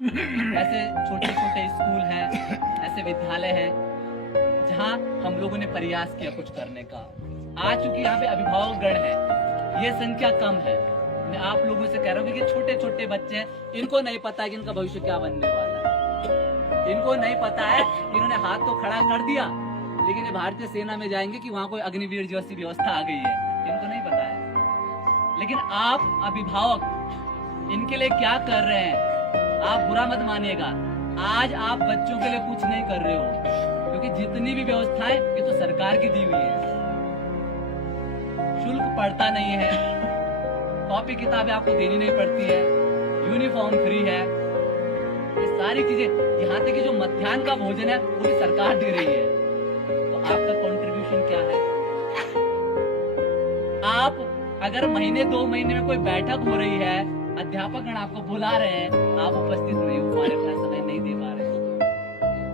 ऐसे छोटे छोटे स्कूल हैं, ऐसे विद्यालय हैं जहां हम लोगों ने प्रयास किया कुछ करने का। आज चूंकि यहाँ पे अभिभावक गण है, ये संख्या कम है, मैं आप लोगों से कह रहा हूँ कि छोटे छोटे बच्चे हैं, इनको नहीं पता है कि इनका भविष्य क्या बनने वाला है। इनको नहीं पता है कि इन्होंने हाथ तो खड़ा कर दिया, लेकिन ये भारतीय सेना में जाएंगे कि वहां कोई अग्निवीर जैसी व्यवस्था आ गई है, इनको नहीं पता है। लेकिन आप अभिभावक इनके लिए क्या कर रहे हैं, आप बुरा मत मानिएगा। आज आप बच्चों के लिए कुछ नहीं कर रहे हो, क्योंकि जितनी भी व्यवस्थाएं ये तो सरकार की दी हुई है। शुल्क पड़ता नहीं है, कॉपी किताबें आपको देनी नहीं पड़ती है, यूनिफॉर्म फ्री है, ये सारी चीजें, यहाँ तक कि जो मध्याह्न का भोजन है वो भी सरकार दे रही है। तो आपका कंट्रीब्यूशन क्या है? आप अगर महीने 2 महीने में कोई बैठक हो रही है, अध्यापक गण आपको बुला रहे हैं, आप उपस्थित नहीं हो पा रहे, अपना समय नहीं दे पा रहे,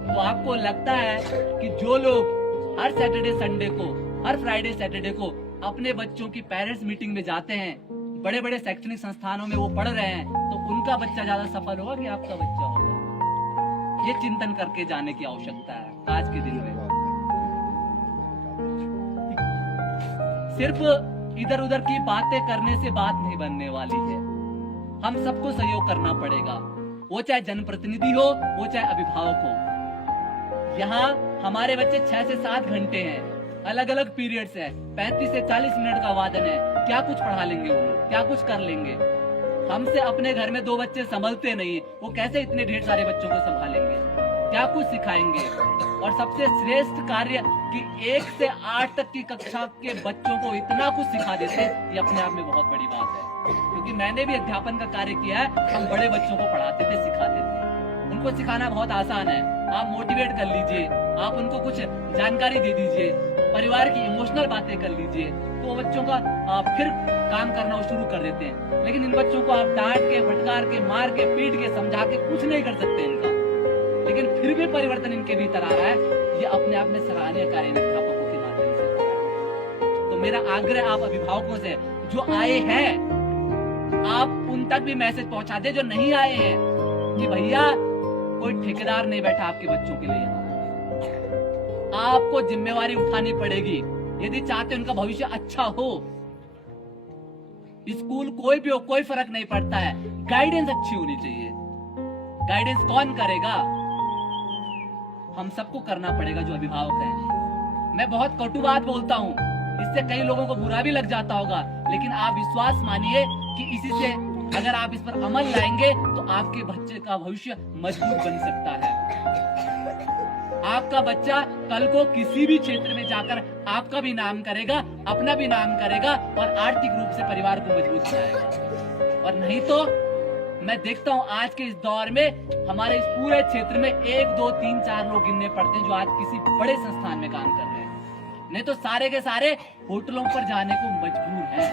तो आपको लगता है कि जो लोग हर सैटरडे संडे को, हर फ्राइडे सैटरडे को अपने बच्चों की पेरेंट्स मीटिंग में जाते हैं, बड़े बड़े शैक्षणिक संस्थानों में वो पढ़ रहे हैं, तो उनका बच्चा ज्यादा सफल होगा कि आपका बच्चा होगा? ये चिंतन करके जाने की आवश्यकता है आज के दिन में। सिर्फ इधर उधर की बातें करने से बात नहीं बनने वाली है, हम सबको सहयोग करना पड़ेगा, वो चाहे जनप्रतिनिधि हो, वो चाहे अभिभावक हो। यहाँ हमारे बच्चे 6 से 7 घंटे हैं, अलग अलग पीरियड्स है, 35 से 40 मिनट का वादन है, क्या कुछ पढ़ा लेंगे वो लोग, क्या कुछ कर लेंगे? हमसे अपने घर में 2 बच्चे संभलते नहीं, वो कैसे इतने ढेर सारे बच्चों को संभालेंगे, क्या कुछ सिखाएंगे? और सबसे श्रेष्ठ कार्य कि 1 से 8 तक की कक्षा के बच्चों को इतना कुछ सिखा देते, ये अपने आप में बहुत बड़ी बात है। क्योंकि मैंने भी अध्यापन का कार्य किया है, हम बड़े बच्चों को पढ़ाते थे, सिखाते थे, उनको सिखाना बहुत आसान है। आप मोटिवेट कर लीजिए, आप उनको कुछ जानकारी दे दीजिए, परिवार की इमोशनल बातें कर लीजिए, तो बच्चों का फिर काम करना वो शुरू कर देते हैं। लेकिन इन बच्चों को आप डांट के, फटकार के, मार के, पीट के, समझा के कुछ नहीं कर सकते इनका, लेकिन फिर भी परिवर्तन इनके भीतर आ रहा है, ये अपने आप में सराहनीय कार्य अध्यापकों के माध्यम से हो रहा है। तो मेरा आग्रह आप अभिभावकों से, जो आए हैं आप उन तक भी मैसेज पहुंचा दे, जो नहीं आए हैं, कि भैया कोई ठेकेदार नहीं बैठा आपके बच्चों के लिए, आपको जिम्मेवारी उठानी पड़ेगी यदि चाहते उनका भविष्य अच्छा हो। स्कूल कोई भी हो, कोई फर्क नहीं पड़ता है, गाइडेंस अच्छी होनी चाहिए। गाइडेंस कौन करेगा? हम सबको करना पड़ेगा जो अभिभावक हैं। मैं बहुत कटु बात बोलता हूँ, इससे कई लोगों को बुरा भी लग जाता होगा, लेकिन आप विश्वास मानिए कि इसी से अगर आप इस पर अमल लाएंगे तो आपके बच्चे का भविष्य मजबूत बन सकता है। आपका बच्चा कल को किसी भी क्षेत्र में जाकर आपका भी नाम करेगा, अपना भी नाम करेगा और आर्थिक रूप से परिवार को मजबूत बनाएगा। और नहीं तो मैं देखता हूँ आज के इस दौर में हमारे इस पूरे क्षेत्र में 1, 2, 3, 4 लोग गिनने पड़ते हैं जो आज किसी बड़े संस्थान में काम कर रहे हैं, नहीं तो सारे के सारे होटलों पर जाने को मजबूर हैं।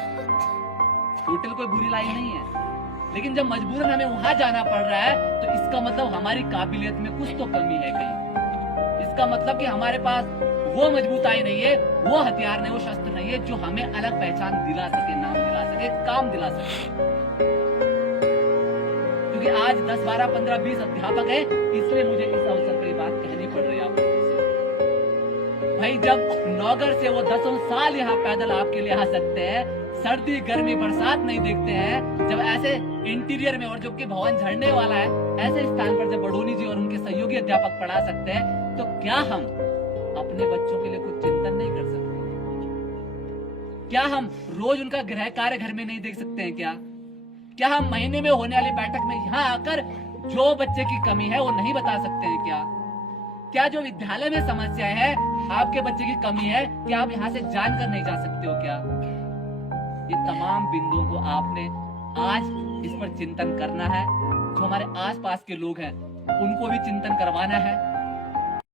होटल कोई बुरी लाइन नहीं है, लेकिन जब मजबूरन हमें वहां जाना पड़ रहा है तो इसका मतलब हमारी काबिलियत में कुछ तो कमी है कहीं। इसका मतलब कि हमारे पास वो मजबूताई नहीं है, वो हथियार नहीं, वो शस्त्र नहीं है जो हमें अलग पहचान दिला सके, नाम दिला सके, काम दिला सके। क्योंकि आज 10, 12, 15, 20 अध्यापक हैं, इसलिए मुझे इस अवसर पर ये बात कहनी पड़ रही है आप लोगों से। भाई जब नौगर से वो 10 साल यहाँ पैदल आपके लिए आ सकते हैं, सर्दी गर्मी बरसात नहीं देखते हैं, जब ऐसे इंटीरियर में और जो कि भवन झड़ने वाला है, ऐसे स्थान पर जब बडोनी जी और उनके सहयोगी अध्यापक पढ़ा सकते हैं, तो क्या हम अपने बच्चों के लिए कुछ चिंतन नहीं कर सकते? क्या हम रोज उनका गृह कार्य घर में नहीं देख सकते हैं? क्या हम महीने में होने वाली बैठक में यहाँ आकर जो बच्चे की कमी है वो नहीं बता सकते हैं? क्या जो विद्यालय में समस्याएं हैं, आपके बच्चे की कमी है, क्या आप यहाँ से जानकर नहीं जा सकते हो? क्या ये तमाम बिंदुओं को आपने आज इस पर चिंतन करना है। जो हमारे आसपास के लोग हैं उनको भी चिंतन करवाना है।